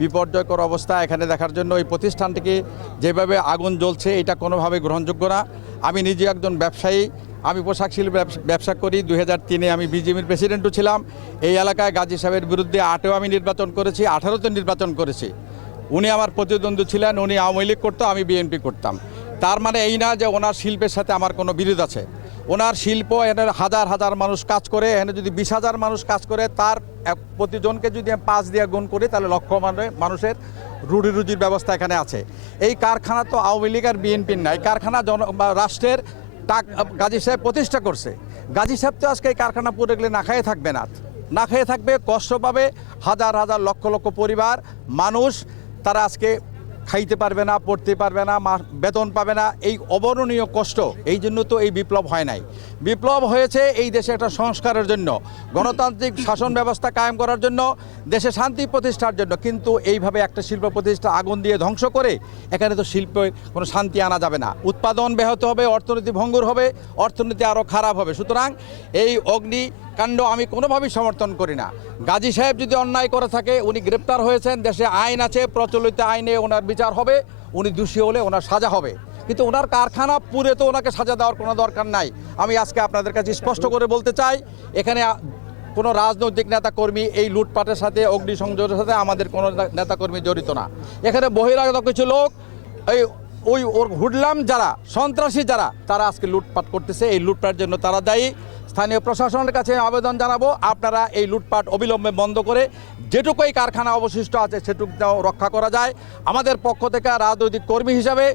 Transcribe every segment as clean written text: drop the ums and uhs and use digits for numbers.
বিপর্যয়কর অবস্থা এখানে দেখার জন্য এই প্রতিষ্ঠানটিকে যেভাবে আগুন জ্বলছে এটা কোনোভাবে গ্রহণযোগ্য না। আমি নিজে একজন ব্যবসায়ী, আমি পোশাক শিল্পে ব্যবসা করি। 2003-এ আমি বিজিএমের প্রেসিডেন্টও ছিলাম। এই এলাকায় গাজী সাহেবের বিরুদ্ধে 8-এও আমি নির্বাচন করেছি, 18-তে নির্বাচন করেছি। উনি আমার প্রতিদ্বন্দ্বী ছিলেন, উনি আওয়ামী লীগ করতো, আমি বিএনপি করতাম। তার মানে এই না যে ওনার শিল্পের সাথে আমার কোনো বিরোধ আছে। ওনার শিল্প এখানে হাজার হাজার মানুষ কাজ করে, এখানে যদি 20,000 মানুষ কাজ করে, তার প্রতিজনকে যদি আমি 5 দিয়ে গুণ করি তাহলে লক্ষ মানুষের রুজির ব্যবস্থা এখানে আছে। এই কারখানা তো আওয়ামী লীগ আর বিএনপির না, এই কারখানা রাষ্ট্রের গাজী সাহেব প্রতিষ্ঠা করছে। গাজী সাহেব তো আজকে এই কারখানা পুরো গেলে না খেয়ে থাকবে, না খেয়ে থাকবে, কষ্ট পাবে। হাজার হাজার লক্ষ লক্ষ পরিবার মানুষ তারা আজকে খাইতে পারবে না, পড়তে পারবে না, বেতন পাবে না। এই অবর্ণনীয় কষ্ট, এই জন্য তো এই বিপ্লব হয় নাই। বিপ্লব হয়েছে এই দেশে একটা সংস্কারের জন্য, গণতান্ত্রিক শাসন ব্যবস্থা কায়েম করার জন্য, দেশে শান্তি প্রতিষ্ঠার জন্য। কিন্তু এইভাবে একটা শিল্প প্রতিষ্ঠা আগুন দিয়ে ধ্বংস করে এখানে তো শিল্পে কোনো শান্তি আনা যাবে না। উৎপাদন ব্যাহত হবে, অর্থনীতি ভঙ্গুর হবে, অর্থনীতি আরও খারাপ হবে। সুতরাং এই অগ্নিকাণ্ড আমি কোনোভাবেই সমর্থন করি না। গাজী সাহেব যদি অন্যায় করে থাকে, উনি গ্রেপ্তার হয়েছেন, দেশে আইন আছে, প্রচলিত আইনে ওনার বিচার হবে, উনি দোষী হলে ওনার সাজা হবে। কিন্তু ওনার কারখানা পুরে তো ওনাকে সাজা দেওয়ার কোনো দরকার নাই। আমি আজকে আপনাদের কাছে স্পষ্ট করে বলতে চাই, এখানে কোনো রাজনৈতিক নেতাকর্মী এই লুটপাটের সাথে, অগ্নিসংযোগের সাথে আমাদের কোনো নেতাকর্মী জড়িত না। এখানে বহিরাগত কিছু লোক, ওই ওর হুডলাম যারা, সন্ত্রাসী যারা, তারা আজকে লুটপাট করতেছে। এই লুটপাটের জন্য তারা দায়ী। স্থানীয় প্রশাসনের কাছে আবেদন জানাবো, আপনারা এই লুটপাট অবিলম্বে বন্ধ করে যেটুকু এই কারখানা অবশিষ্ট আছে সেটুকু রক্ষা করা যায়। আমাদের পক্ষ থেকে রাজনৈতিক কর্মী হিসাবে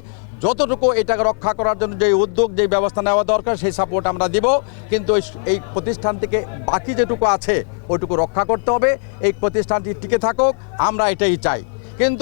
যতটুকু এটাকে রক্ষা করার জন্য যে উদ্যোগ, যে ব্যবস্থা নেওয়া দরকার, সেই সাপোর্ট আমরা দিব। কিন্তু এই প্রতিষ্ঠান থেকে বাকি যেটুকু আছে ওইটুকু রক্ষা করতে হবে। এই প্রতিষ্ঠানটি টিকে থাকুক, আমরা এটাই চাই। কিন্তু